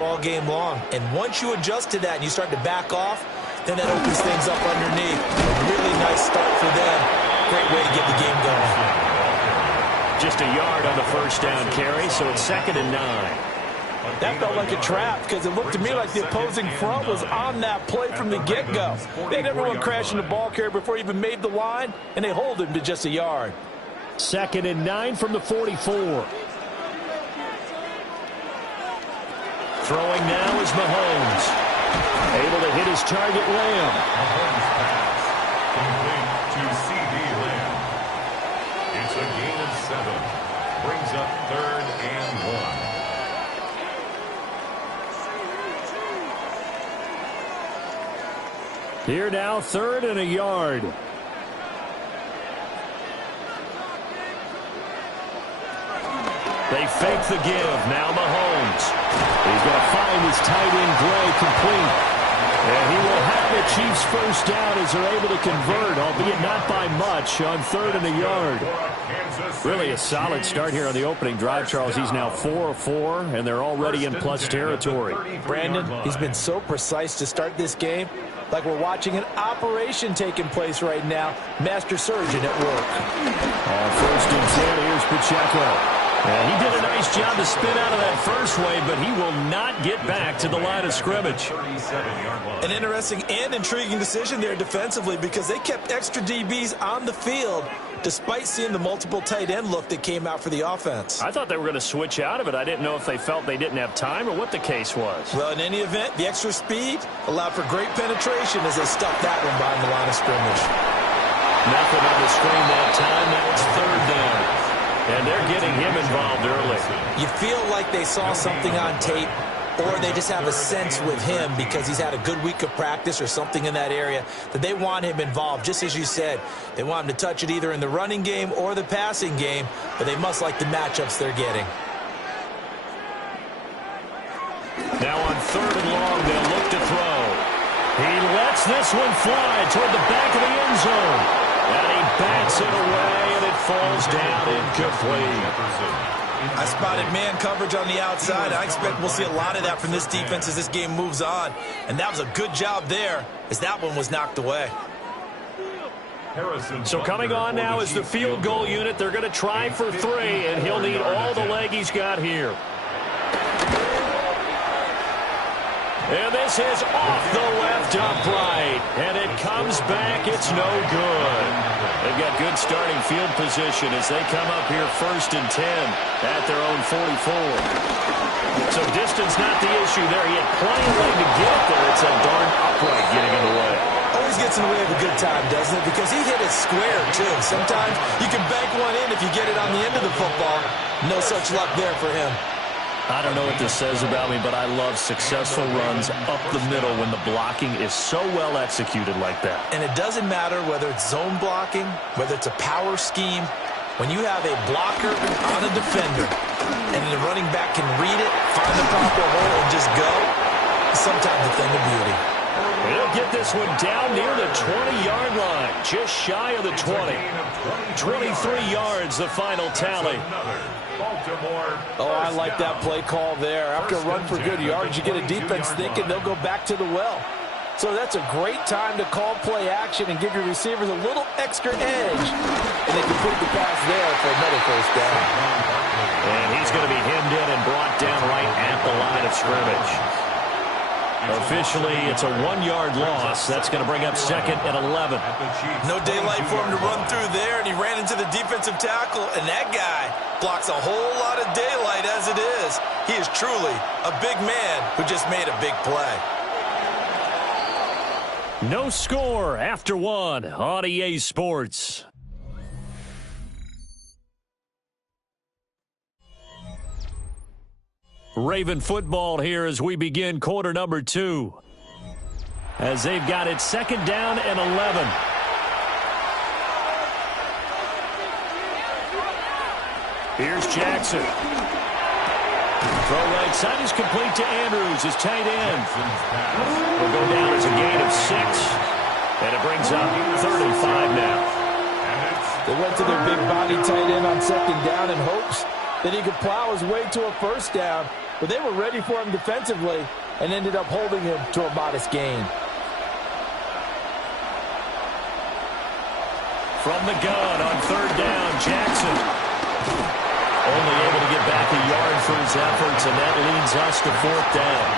all game long. And once you adjust to that and you start to back off, then that opens things up underneath. A really nice start for them. Great way to get the game going. Just a yard on the first down carry, so it's 2nd and 9. That felt like a trap because it looked to me like the opposing front was on that play from the get-go. They had everyone crashing the ball carrier before he even made the line, and they hold him to just a yard. 2nd and 9 from the 44. Throwing now is Mahomes. Able to hit his target, Lamb. Mahomes pass. Complete to C.D. Lamb. It's a gain of 7. Brings up 3rd and 1. Here now, 3rd and a yard. They fake the give. Now Mahomes. He's going to find his tight end, Gray, complete. And he will have the Chiefs first down as they're able to convert, albeit not by much, on 3rd and a yard. Really a solid start here on the opening drive, Charles. He's now 4 of 4, and they're already in plus territory. Brandon, he's been so precise to start this game. Like we're watching an operation taking place right now. Master surgeon at work. On 1st and 10, here's Pacheco. And he did a nice job to spin out of that first wave, but he will not get back to the line of scrimmage. An interesting and intriguing decision there defensively because they kept extra DBs on the field despite seeing the multiple tight end look that came out for the offense. I thought they were going to switch out of it. I didn't know if they felt they didn't have time or what the case was. Well, in any event, the extra speed allowed for great penetration as they stuck that one behind the line of scrimmage. Nothing on the screen that time. Now it's 3rd down. And they're getting him involved early. You feel like they saw something on tape, or they just have a sense with him because he's had a good week of practice or something in that area that they want him involved. Just as you said, they want him to touch it either in the running game or the passing game, but they must like the matchups they're getting. Now on 3rd and long, they'll look to throw. He lets this one fly toward the back of the end zone. And he bats it away, and it falls down incomplete. I spotted man coverage on the outside. I expect we'll see a lot of that from this defense as this game moves on. And that was a good job there as that one was knocked away. So coming on now is the field goal unit. They're going to try for 3, and he'll need all the leg he's got here. And this is off the left upright. And it comes back. It's no good. They've got good starting field position as they come up here 1st and 10 at their own 44. So distance not the issue there. He had plenty of leg to get there. It's a darn upright getting in the way. Always gets in the way of a good time, doesn't it? Because he hit it square, too. Sometimes you can bank one in if you get it on the end of the football. No such luck there for him. I don't know what this says about me, but I love successful runs up the middle when the blocking is so well executed like that. And it doesn't matter whether it's zone blocking, whether it's a power scheme. When you have a blocker on a defender and the running back can read it, find the proper hole, and just go, sometimes a thing of beauty. He'll get this one down near the 20-yard line, just shy of the 20. 23 yards, the final tally. Oh, I like that play call there. After a run for good yards, you get a defense thinking they'll go back to the well. So that's a great time to call play action and give your receivers a little extra edge. And they complete the pass there for another first down. And he's going to be hemmed in and brought down right at the line of scrimmage. Officially, it's a 1-yard loss. That's going to bring up 2nd and 11. No daylight for him to run through there, and he ran into the defensive tackle, and that guy blocks a whole lot of daylight as it is. He is truly a big man who just made a big play. No score after 1 on EA Sports. Raven football here as we begin quarter number 2. As they've got it 2nd down and 11. Here's Jackson. Throw right side is complete to Andrews, his tight end. Will go down as a gain of 6. And it brings up 35 now. They went to their big body tight end on 2nd down in hopes that he could plow his way to a first down. but they were ready for him defensively and ended up holding him to a modest gain. From the gun on third down, Jackson only able to get back a yard for his efforts, and that leads us to fourth down.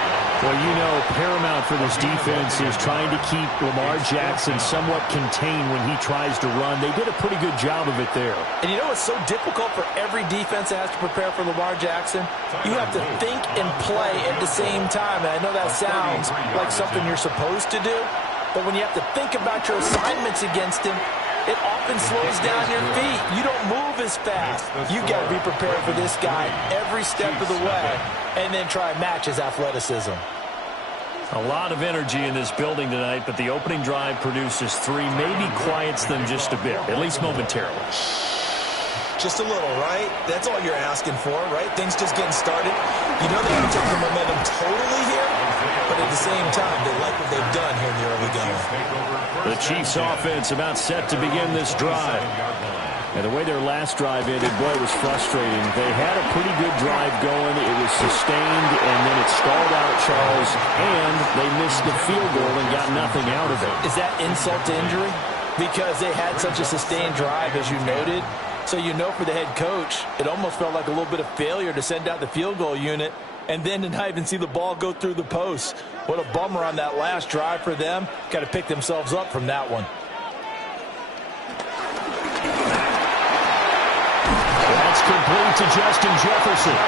Well, you know, paramount for this defense is trying to keep Lamar Jackson somewhat contained when he tries to run. They did a pretty good job of it there. And you know what's so difficult for every defense that has to prepare for Lamar Jackson? You have to think and play at the same time. And I know that sounds like something you're supposed to do, but when you have to think about your assignments against him, it often slows down your feet. You don't move as fast. You got to be prepared for this guy every step of the way and then try and match his athleticism. A lot of energy in this building tonight, but the opening drive produces 3, maybe quiets them just a bit, at least momentarily. Just a little, right? That's all you're asking for, right? Things just getting started. You know they haven't taken the momentum totally here, but at the same time, they like what they've done here in the early going. The Chiefs offense about set to begin this drive. And the way their last drive ended, boy, it was frustrating. They had a pretty good drive going. It was sustained, and then it stalled out, Charles, and they missed the field goal and got nothing out of it. Is that insult to injury? Because they had such a sustained drive, as you noted. So you know for the head coach, it almost felt like a little bit of failure to send out the field goal unit and then to not even see the ball go through the post. What a bummer on that last drive for them. Got to pick themselves up from that one. That's complete to Justin Jefferson.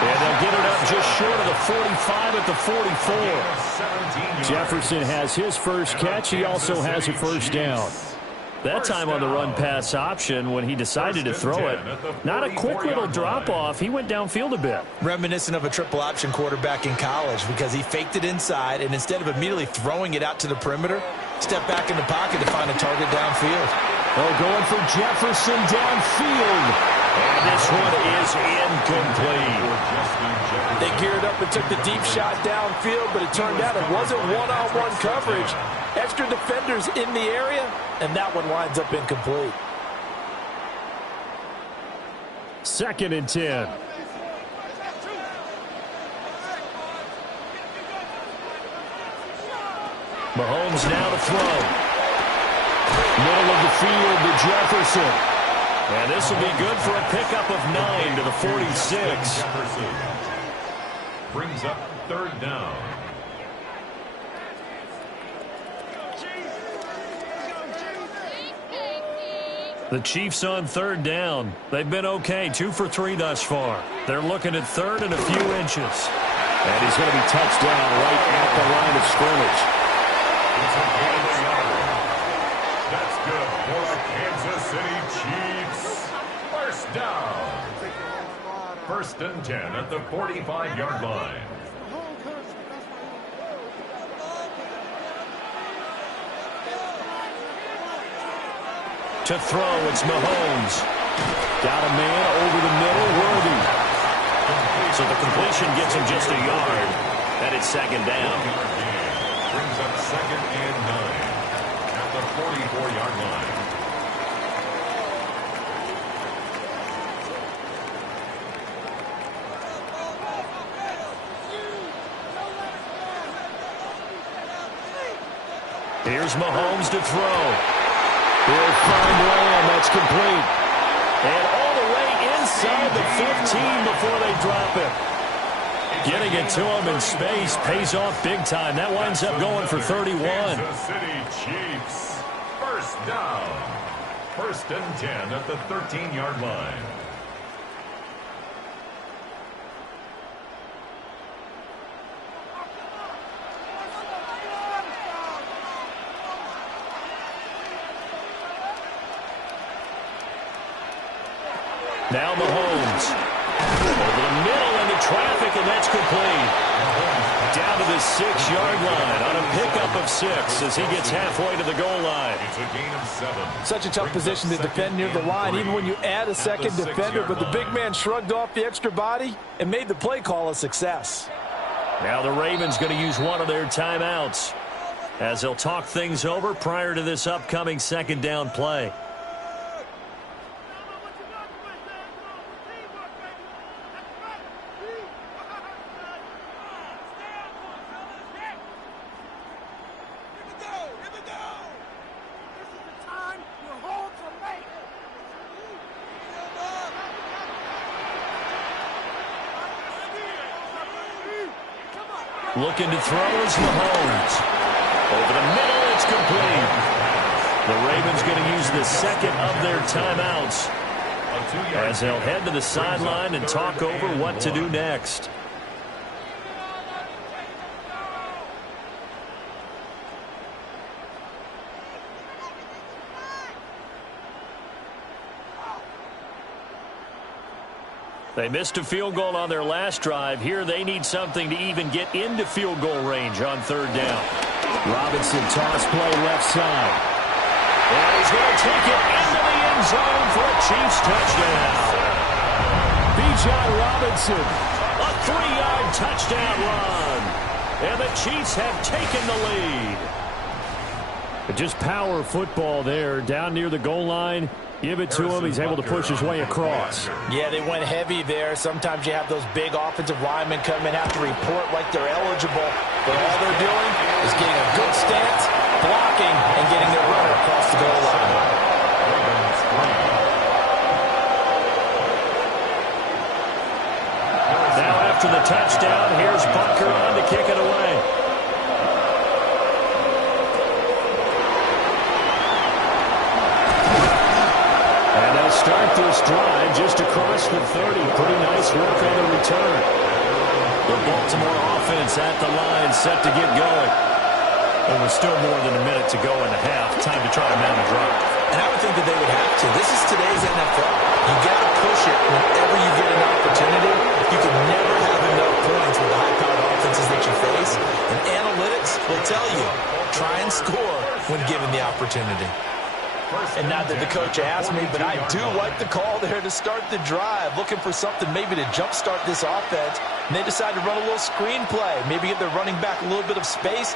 And they'll get it up just short of the 45 at the 44. Jefferson has his first catch. He also has a first down. That time on the run-pass option when he decided to throw it. Not a quick little drop-off. He went downfield a bit. Reminiscent of a triple option quarterback in college because he faked it inside, and instead of immediately throwing it out to the perimeter, stepped back in the pocket to find a target downfield. Oh, going for Jefferson downfield. And this one is incomplete. They geared up and took the deep shot downfield, but it turned out it wasn't one-on-one coverage. Extra defenders in the area, and that one winds up incomplete. 2nd and 10. Mahomes now to throw. Middle of the field to Jefferson. And this will be good for a pickup of 9 to the 46. Brings up 3rd down. The Chiefs on 3rd down. They've been okay, 2 for 3 thus far. They're looking at 3rd and a few inches. And he's going to be touched down right at the line of scrimmage. It's a gain of 9. That's good for the Kansas City Chiefs. 1st down. 1st and 10 at the 45-yard line. To throw, it's Mahomes. Got a man over the middle, Worthy. So the completion gets him just a yard. And it's 2nd down. Brings up 2nd and 9 at the 44-yard line. Here's Mahomes to throw. He'll find Lamb. That's complete. And all the way inside the 15 before they drop it. Getting it to him in space pays off big time. That winds up going for 31. Kansas City Chiefs. 1st down. 1st and 10 at the 13-yard line. Now Mahomes. Over the middle into traffic, and that's complete. Down to the 6-yard line on a pickup of 6 as he gets halfway to the goal line. It's a gain of 7. Such a tough position to defend near the line, even when you add a second defender, but the big man shrugged off the extra body and made the play call a success. Now the Ravens going to use one of their timeouts as they'll talk things over prior to this upcoming 2nd down play. Looking to throw is Mahomes. Over the middle, it's complete. The Ravens going to use the second of their timeouts as they'll head to the sideline and talk over what to do next. They missed a field goal on their last drive. Here they need something to even get into field goal range on third down. Robinson toss play left side. And he's going to take it into the end zone for a Chiefs touchdown. Bijan Robinson, a 3-yard touchdown run. And the Chiefs have taken the lead. Just power football there down near the goal line. Give it to him. He's able to push his way across. Yeah, they went heavy there. Sometimes you have those big offensive linemen come in, have to report like they're eligible. But all they're doing is getting a good stance, blocking, and getting their runner across the goal line. Now after the touchdown, here's Bunker on to kick it away. Start this drive just across the 30. Pretty nice work on the return. The Baltimore offense at the line, set to get going. There was still more than a minute to go in the half. Time to try to mount a drive. And I would think that they would have to. This is today's NFL. You got to push it whenever you get an opportunity. You can never have enough points with the high-powered offenses that you face. And analytics will tell you, try and score when given the opportunity. And not that the coach asked me, but I do like the call there to start the drive. Looking for something maybe to jumpstart this offense. And they decide to run a little screen play. Maybe give their running back a little bit of space.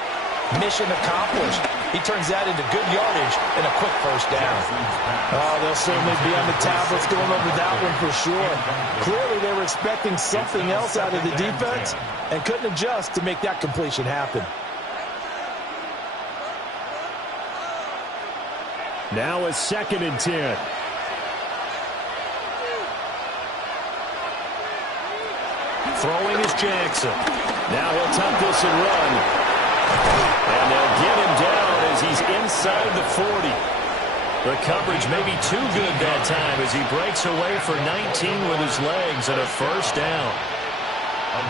Mission accomplished. He turns that into good yardage and a quick first down. Oh, they'll certainly be on the tablets going over that one for sure. Clearly they were expecting something else out of the defense and couldn't adjust to make that completion happen. Now a 2nd and 10. Throwing is Jackson. Now he'll tuck this and run. And they'll get him down as he's inside the 40. The coverage may be too good that time as he breaks away for 19 with his legs and a first down.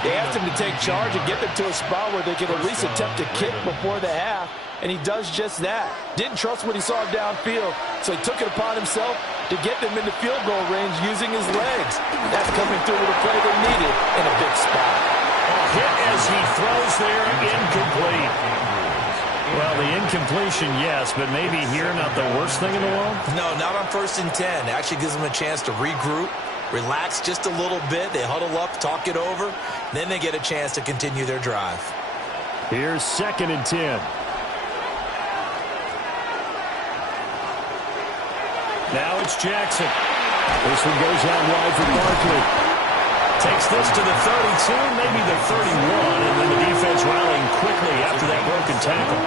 They asked him to take charge and get them to a spot where they could at least attempt to kick before the half, and he does just that. Didn't trust what he saw downfield, so he took it upon himself to get them into field goal range using his legs. That's coming through with a play they needed in a big spot. Hit as he throws there, incomplete. Well, the incompletion, yes, but maybe here not the worst thing in the world? No, not on 1st and 10. It actually gives them a chance to regroup, relax just a little bit. They huddle up, talk it over. Then they get a chance to continue their drive. Here's 2nd and 10. Now it's Jackson. This one goes out wide for Barkley. Takes this to the 32, maybe the 31, and then the defense rallying quickly after that broken tackle.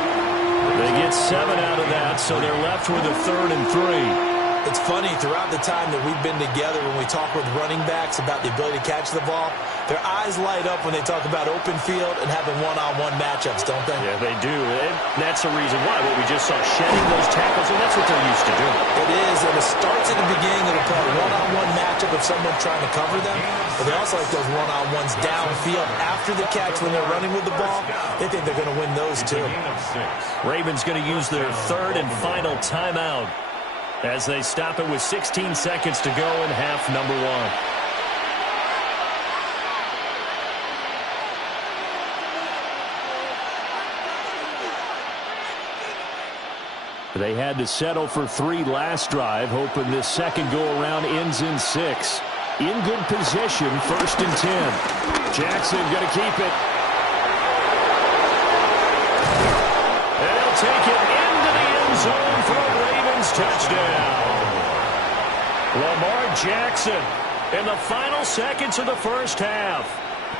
They get 7 out of that, so they're left with a 3rd and 3. It's funny, throughout the time that we've been together, when we talk with running backs about the ability to catch the ball, their eyes light up when they talk about open field and having one-on-one matchups, don't they? Yeah, they do. And that's the reason why. What we just saw, shedding those tackles, and that's what they're used to doing. It is, and it starts at the beginning of the play. One-on-one matchup of someone trying to cover them, but they also like those one-on-ones downfield after the catch when they're running with the ball. They think they're going to win those, too. Ravens going to use their 3rd and final timeout as they stop it with 16 seconds to go in half number 1. They had to settle for 3 last drive, hoping this second go-around ends in 6. In good position, 1st and 10. Jackson going to keep it. They'll take it into the end zone for a Ravens touchdown. Lamar Jackson in the final seconds of the first half.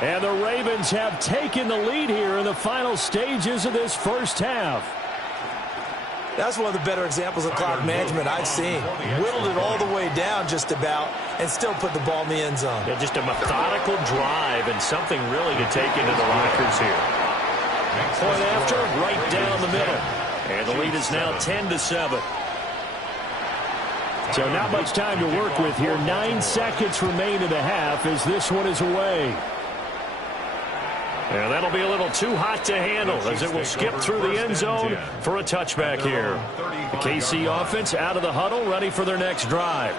And the Ravens have taken the lead here in the final stages of this first half. That's one of the better examples of clock management I've seen. Whittled it all the way down just about and still put the ball in the end zone. Yeah, just a methodical drive and something really to take into the lockers here. Point after, right down the middle. And the lead is now 10-7. So not much time to work with here. 9 seconds remain in the half as this one is away. And that'll be a little too hot to handle as it will skip through the end zone for a touchback here. The KC offense out of the huddle, ready for their next drive.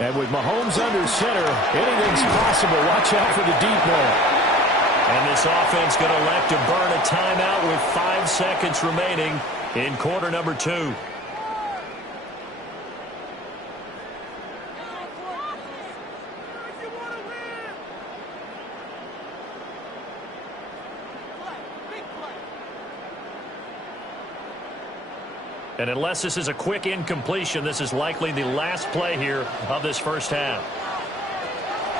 And with Mahomes under center, anything's possible. Watch out for the deep ball. And this offense going to elect to burn a timeout with 5 seconds remaining in quarter number 2. And unless this is a quick incompletion, this is likely the last play here of this first half.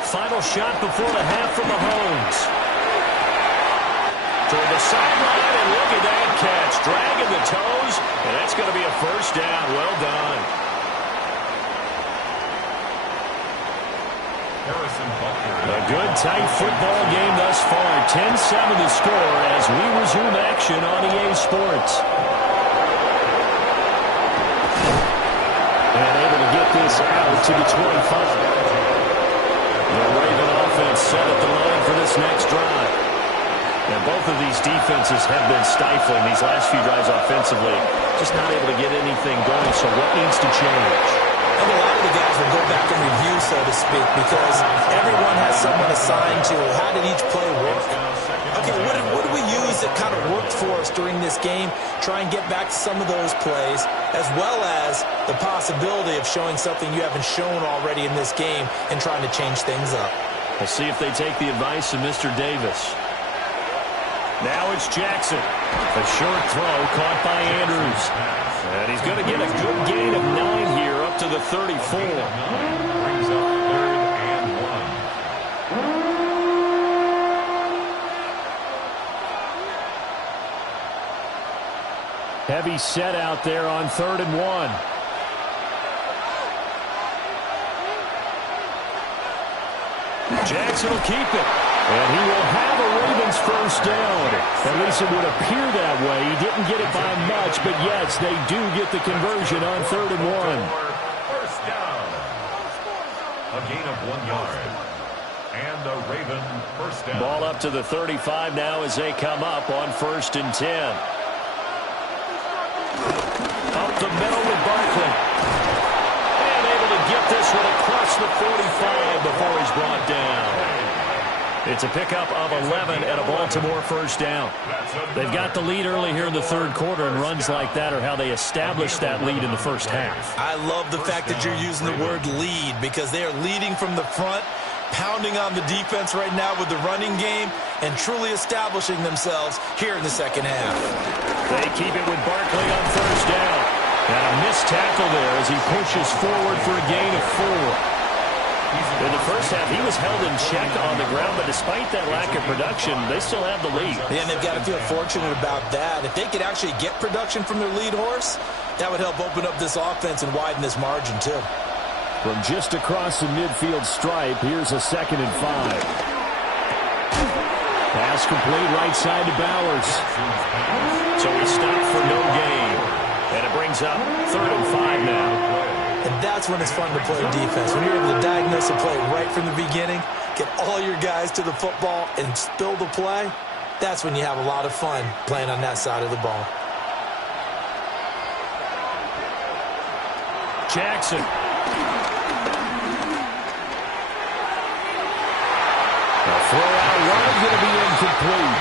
Final shot before the half from Mahomes. Toward the sideline, and look at that catch. Dragging the toes, and that's going to be a first down. Well done. A good, tight football game thus far. 10-7 the score as we resume action on EA Sports. And able to get this out to the 25. The Raven offense set at the line for this next drive. And both of these defenses have been stifling these last few drives offensively. Just not able to get anything going, so what needs to change? And a lot of the guys will go back and review, so to speak, because everyone has someone assigned to how did each play work. Okay, what did we use that kind of worked for us during this game? Try and get back to some of those plays, as well as the possibility of showing something you haven't shown already in this game and trying to change things up. We'll see if they take the advice of Mr. Davis. Now it's Jackson. A short throw caught by Andrews. And he's going to get a good gain of 9 here up to the 34. Brings up 3rd and 1. Heavy set out there on 3rd and 1. Jackson will keep it. And he will have a Ravens first down. At least it would appear that way. He didn't get it by much, but yes, they do get the conversion on 3rd and 1. First down. A gain of 1 yard. And a Raven first down. Ball up to the 35 now as they come up on 1st and 10. Up the middle with Barkley. And able to get this one across the 45 before he's brought down. It's a pickup of 11 and a Baltimore first down. They've got the lead early here in the 3rd quarter, and runs like that are how they establish that lead in the first half. I love the fact that you're using the word lead, because they are leading from the front, pounding on the defense right now with the running game, and truly establishing themselves here in the second half. They keep it with Barkley on first down. And a missed tackle there as he pushes forward for a gain of 4. In the first half, he was held in check on the ground, but despite that lack of production, they still have the lead. Yeah, and they've got to feel fortunate about that. If they could actually get production from their lead horse, that would help open up this offense and widen this margin, too. From just across the midfield stripe, here's a 2nd and 5. Pass complete right side to Bowers. So he stopped for no gain. And it brings up 3rd and 5 now. And that's when it's fun to play defense. When you're able to diagnose a play right from the beginning, get all your guys to the football and spill the play, that's when you have a lot of fun playing on that side of the ball. Jackson. The throw out wide going to be incomplete.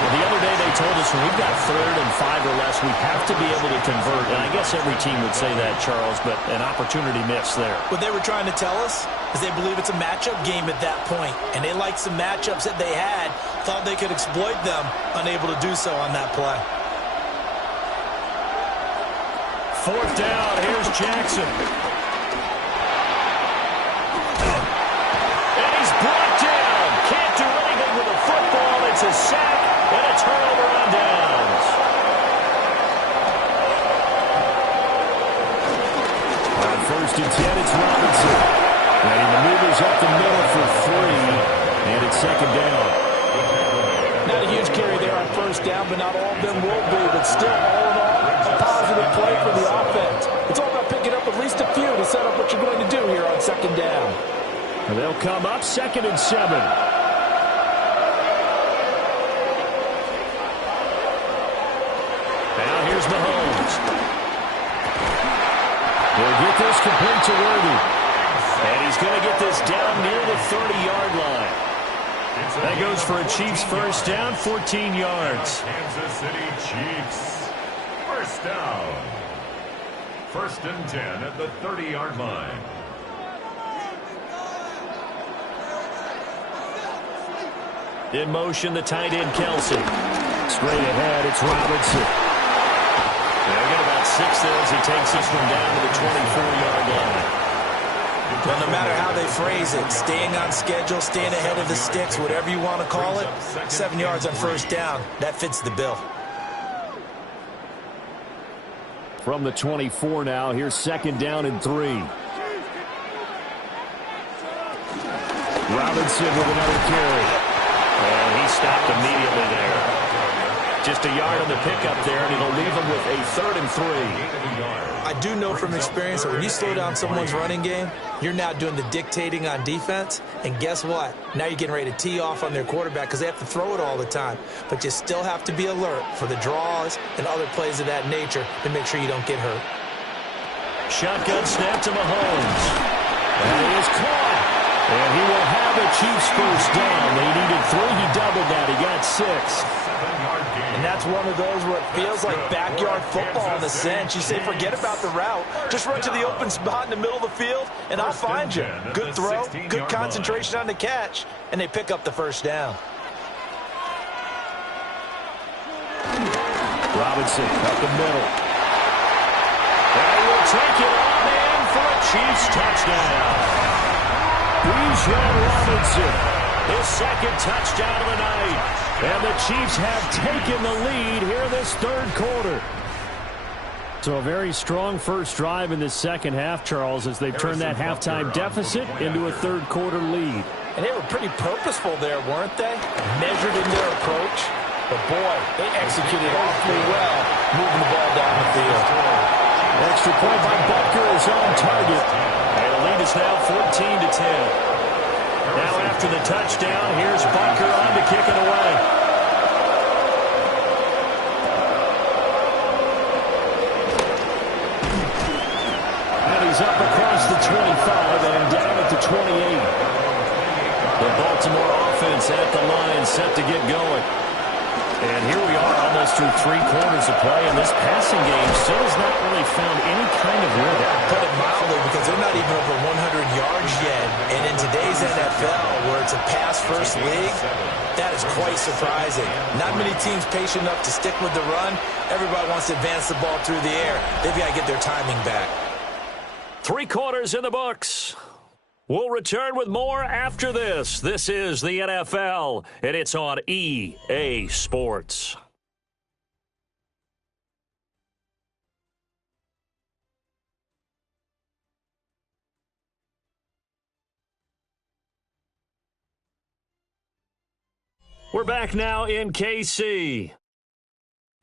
Well, the other day they told us when we've got 3rd and 5 or less, we have to be able to convert. And I guess every team would say that, Charles, but an opportunity missed there. What they were trying to tell us is they believe it's a matchup game at that point, and they liked some matchups that they had, thought they could exploit them, unable to do so on that play. 4th down, here's Jackson. And he's brought down. Can't do anything with the football. It's a sack. And a turnover on downs. On 1st and 10, it's Robinson. And he maneuvers up the middle for 3. And it's 2nd down. Not a huge carry there on first down, but not all of them will be. But still, all in all, a positive play for the offense. It's all about picking up at least a few to set up what you're going to do here on second down. And they'll come up 2nd and 7. Now here's Mahomes. He'll get this complete to Worthy. And he's going to get this down near the 30-yard line. That goes for a Chiefs first down, 14 yards. Kansas City Chiefs. First down. 1st and 10 at the 30-yard line. In motion, the tight end, Kelsey. Straight ahead, it's Robinson. They'll get about 6 there as he takes this one down to the 24-yard line. Well, no matter how they phrase it, staying on schedule, staying ahead of the sticks, whatever you want to call it, 7 yards on first down, that fits the bill. From the 24 now, here's 2nd down and 3. Robinson with another carry. And he stopped immediately there. Just a yard on the pickup there, and it'll leave him with a 3rd and 3. I do know from experience that when you slow down someone's running game, you're now doing the dictating on defense. And guess what? Now you're getting ready to tee off on their quarterback because they have to throw it all the time. But you still have to be alert for the draws and other plays of that nature to make sure you don't get hurt. Shotgun snap to Mahomes. And he is caught. And he will have the Chiefs first down. They needed 3. He doubled that. He got 6. And that's one of those where it feels like backyard football in a sense. You say, forget about the route. Just run to the open spot in the middle of the field, and I'll find you. Good throw, good concentration on the catch, and they pick up the first down. Robinson up the middle. And he will take it on in for a Chiefs touchdown. Bijan Robinson, his 2nd touchdown of the night. And the Chiefs have taken the lead here this 3rd quarter. So a very strong first drive in the second half, Charles, as they've turned that halftime deficit into a 3rd quarter lead. And they were pretty purposeful there, weren't they? Measured in their approach. But, boy, they executed awfully well moving the ball down the field. Extra point by Butker is on target. And the lead is now 14-10. Now after the touchdown, here's Butker on to kick it away. And he's up across the 25 and down at the 28. The Baltimore offense at the line set to get going. And here we are almost through 3 quarters of play, and this passing game still has not really found any kind of rhythm. Put it mildly, because they're not even over 100 yards yet. And in today's NFL, where it's a pass-first league, that is quite surprising. Not many teams patient enough to stick with the run. Everybody wants to advance the ball through the air. They've got to get their timing back. 3 quarters in the books. We'll return with more after this. This is the NFL, and it's on EA Sports. We're back now in KC.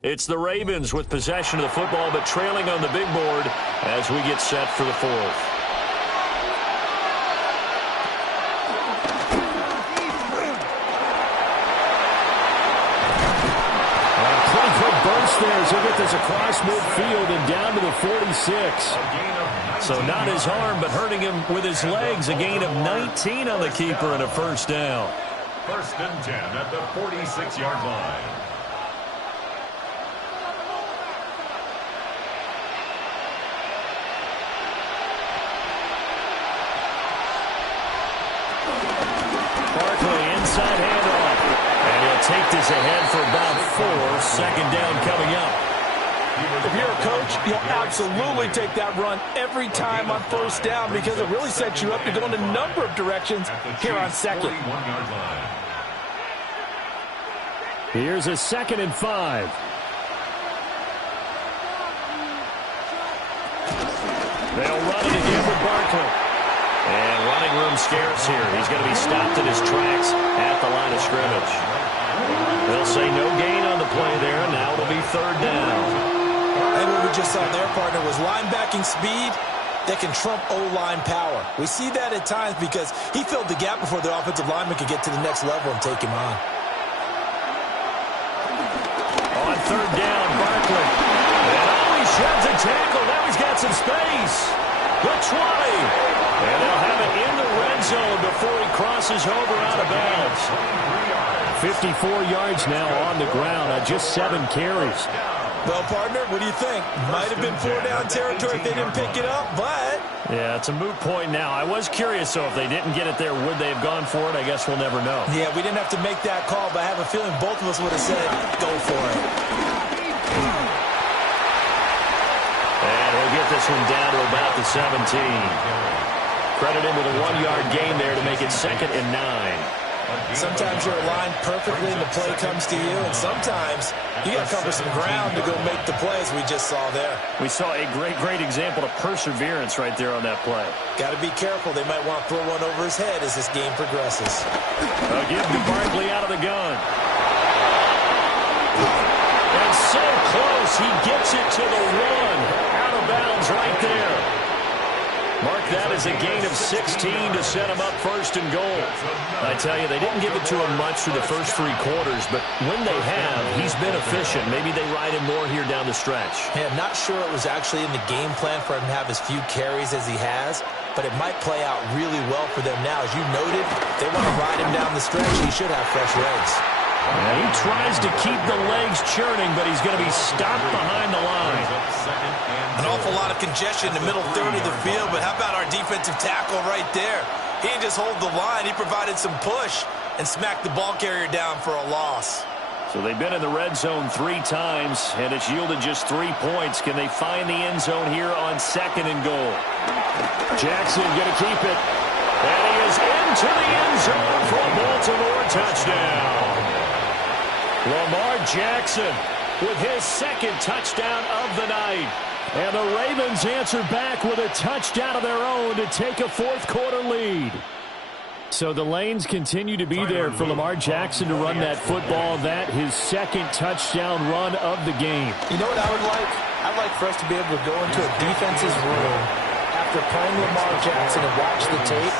It's the Ravens with possession of the football, but trailing on the big board as we get set for the 4th. There, he'll get this across midfield and down to the 46. So not his arm, but hurting him with his legs. A gain of 19 on the keeper and a first down. 1st and 10 at the 46-yard line. Barkley inside handoff. And he'll take this ahead for about 4. 2nd down coming up. If you're a coach, you'll absolutely take that run every time on first down because it really sets you up to go in a number of directions here on 2nd. Here's a 2nd and 5. They'll run it again with Barkley. And running room scarce here. He's going to be stopped in his tracks at the line of scrimmage. They'll say no gain on the play there, and now it'll be third down. And what we just saw there, partner, was linebacking speed that can trump O-line power. We see that at times because he filled the gap before the offensive lineman could get to the next level and take him on. On third down, Barkley. And he sheds a tackle. Now he's got some space. The 20. And they'll have it in the red zone before he crosses over out of bounds. 54 yards now on the ground on just 7 carries. Well, partner, what do you think? Might have been 4-down territory if they didn't pick it up, but... Yeah, it's a moot point now. I was curious, though, if they didn't get it there, would they have gone for it? I guess we'll never know. Yeah, we didn't have to make that call, but I have a feeling both of us would have said, go for it. And he'll get this one down to about the 17. Credit him with a 1-yard gain there to make it 2nd and 9. Sometimes you're aligned perfectly and the play comes to you, and sometimes you got to cover some ground to go make the plays we just saw there. We saw a great example of perseverance right there on that play. Got to be careful. They might want to throw one over his head as this game progresses. Give to Barkley out of the gun. And so close. He gets it to the 1. Out of bounds right there. Mark that as a gain of 16 to set him up 1st and goal. I tell you, they didn't give it to him much through the first 3 quarters, but when they have, he's been efficient. Maybe they ride him more here down the stretch. Yeah, not sure it was actually in the game plan for him to have as few carries as he has, but it might play out really well for them now. As you noted, they want to ride him down the stretch. He should have fresh legs. And he tries to keep the legs churning, but he's going to be stopped behind the line. An awful lot of congestion in the middle third of the field, but how about our defensive tackle right there? He didn't just hold the line. He provided some push and smacked the ball carrier down for a loss. So they've been in the red zone 3 times, and it's yielded just 3 points. Can they find the end zone here on 2nd and goal? Jackson going to keep it. And he is into the end zone for a Baltimore touchdown. Lamar Jackson with his 2nd touchdown of the night. And the Ravens answer back with a touchdown of their own to take a 4th quarter lead. So the lanes continue to be there for Lamar Jackson to run that football. That his 2nd touchdown run of the game. You know what I would like? I'd like for us to be able to go into a defense's room after playing Lamar Jackson and watch the tape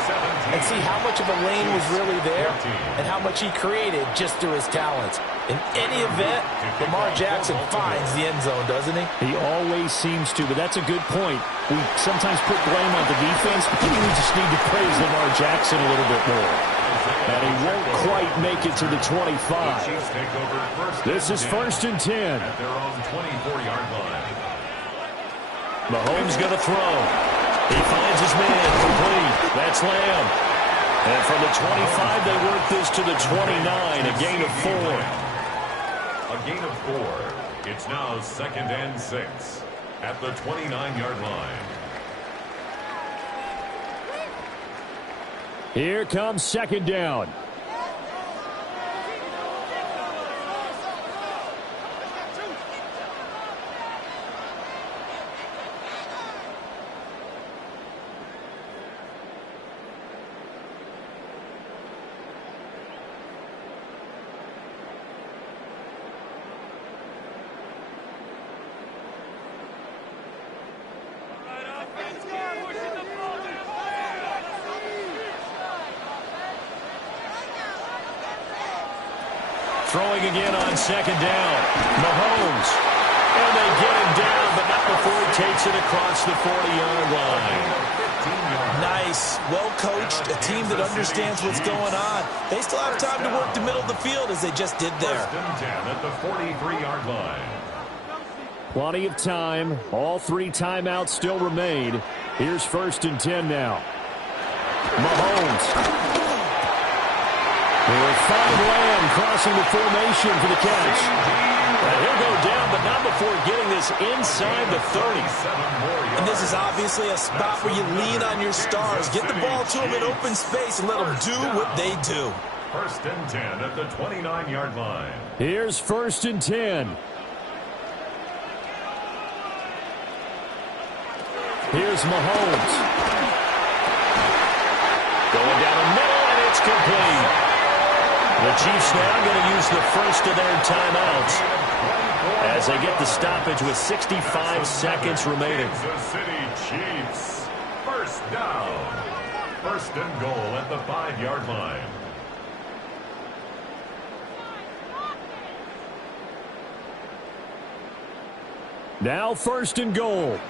and see how much of a lane was really there and how much he created just through his talents. In any event, Lamar Jackson finds the end zone, doesn't he? He always seems to, but that's a good point. We sometimes put blame on the defense, but maybe we just need to praise Lamar Jackson a little bit more. And he won't quite make it to the 25. This is 1st and 10. At their own 24-yard line. Mahomes going to throw. He finds his man complete. That's Lamb. And from the 25, they work this to the 29, a gain of 4. A gain of 4. It's now 2nd and 6 at the 29-yard line. Here comes 2nd down. Throwing again on 2nd down. Mahomes. And they get him down, but not before he takes it across the 40-yard line. Nice. Well coached. A team that understands what's going on. They still have time to work the middle of the field as they just did there. 1st and 10 at the 43-yard line. Plenty of time. All 3 timeouts still remain. Here's 1st and 10 now. Mahomes. He'll find Lamb crossing the formation for the catch. And he'll go down, but not before getting this inside the 30. And this is obviously a spot where you lean on your stars. Get the ball to them in open space and let them do what they do. 1st and 10 at the 29-yard line. Here's 1st and 10. Here's Mahomes. Going down the middle, and it's complete. The Chiefs now going to use the first of their timeouts as they get the stoppage with 65 seconds remaining. Kansas City Chiefs, first down. First and goal at the 5-yard line. Now first and goal.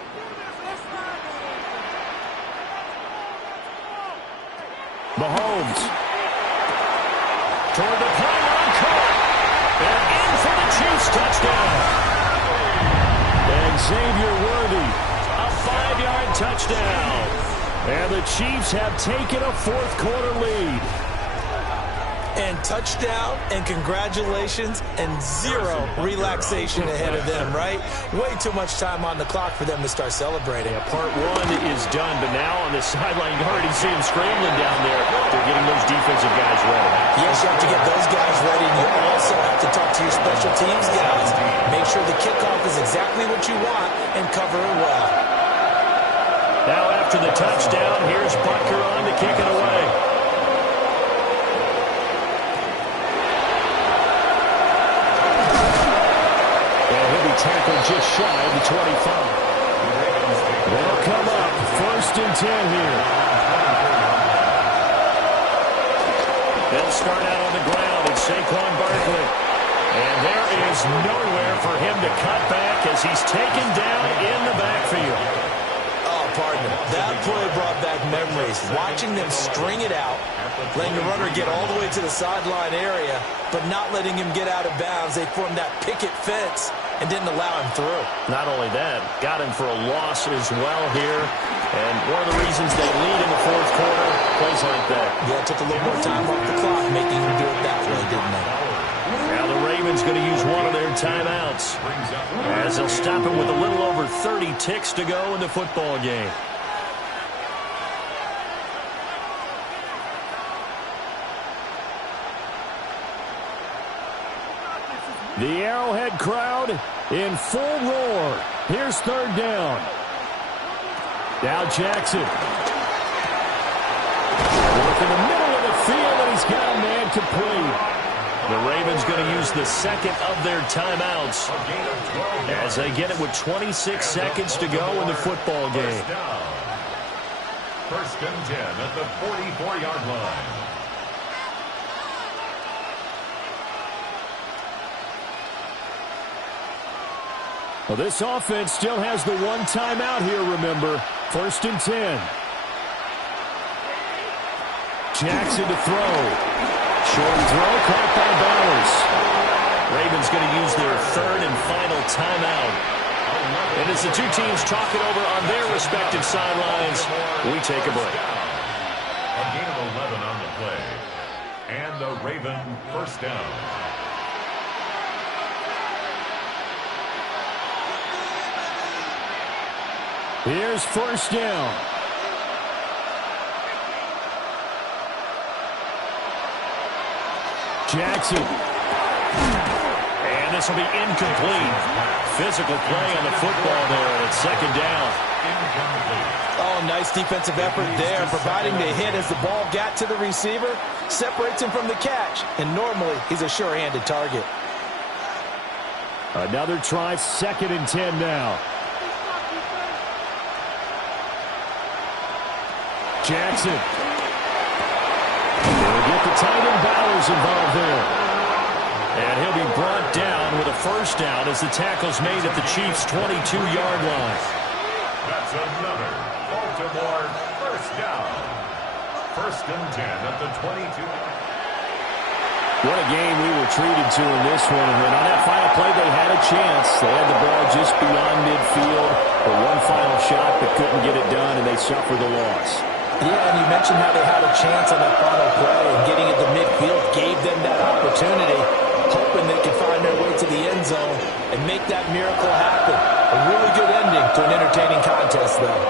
Mahomes. Toward the pylon, caught. And in for the Chiefs touchdown. And Xavier Worthy. A 5-yard touchdown. And the Chiefs have taken a fourth-quarter lead. And touchdown, and congratulations, and zero relaxation ahead of them, right? Way too much time on the clock for them to start celebrating. Yeah, part one is done, but now on the sideline, you already see them scrambling down there. They're getting those defensive guys ready. Yes, you have to get those guys ready, and you also have to talk to your special teams guys. Make sure the kickoff is exactly what you want and cover it well. Now after the touchdown, here's Butker on to kick it away. Tackled just shy of the 25. They'll come up first and 10 here. They'll start out on the ground at Saquon Barkley. And there is nowhere for him to cut back as he's taken down in the backfield. Oh, partner, that play brought back memories. Watching them string it out, letting the runner get all the way to the sideline area, but not letting him get out of bounds. They formed that picket fence and didn't allow him through. Not only that, got him for a loss as well here. And one of the reasons they lead in the fourth quarter, plays like that. Yeah, it took a little more time off the clock, making him do it that way, didn't they? Now the Ravens going to use one of their timeouts as they'll stop it with a little over 30 ticks to go in the football game. The Arrowhead crowd in full roar. Here's third down. Now Jackson. Work in the middle of the field, and he's got a man complete. The Ravens going to use the second of their timeouts as they get it with 26 seconds to go in the football game. First and 10 at the 44-yard line. Well, this offense still has the one timeout here, remember. First and 10. Jackson to throw. Short throw, caught by Bowers. Ravens going to use their third and final timeout. And as the two teams talk it over on their respective sidelines, we take a break. A gain of 11 on the play. And the Raven first down. Here's first down. Jackson. And this will be incomplete. Physical play on the football there, and it's second down. Oh, nice defensive effort there, providing the hit as the ball got to the receiver, separates him from the catch, and normally he's a sure-handed target. Another try, second and 10 now. Jackson. They'll get the tight end Bowers involved there. And he'll be brought down with a first down as the tackle's made at the Chiefs' 22-yard line. That's another Baltimore first down. First and 10 at the 22. What a game we were treated to in this one. And on that final play, they had a chance. They had the ball just beyond midfield for one final shot, but couldn't get it done, and they suffered the loss. Yeah, and you mentioned how they had a chance on that final play, and getting it to midfield gave them that opportunity, hoping they could find their way to the end zone and make that miracle happen. A really good ending to an entertaining contest, though.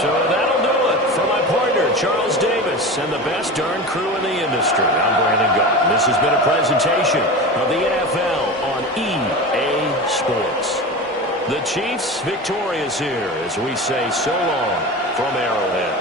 So that'll do it for my partner, Charles Davis, and the best darn crew in the industry. I'm Brandon Gaudin. This has been a presentation of the NFL on EA Sports. The Chiefs victorious here as we say so long from Arrowhead.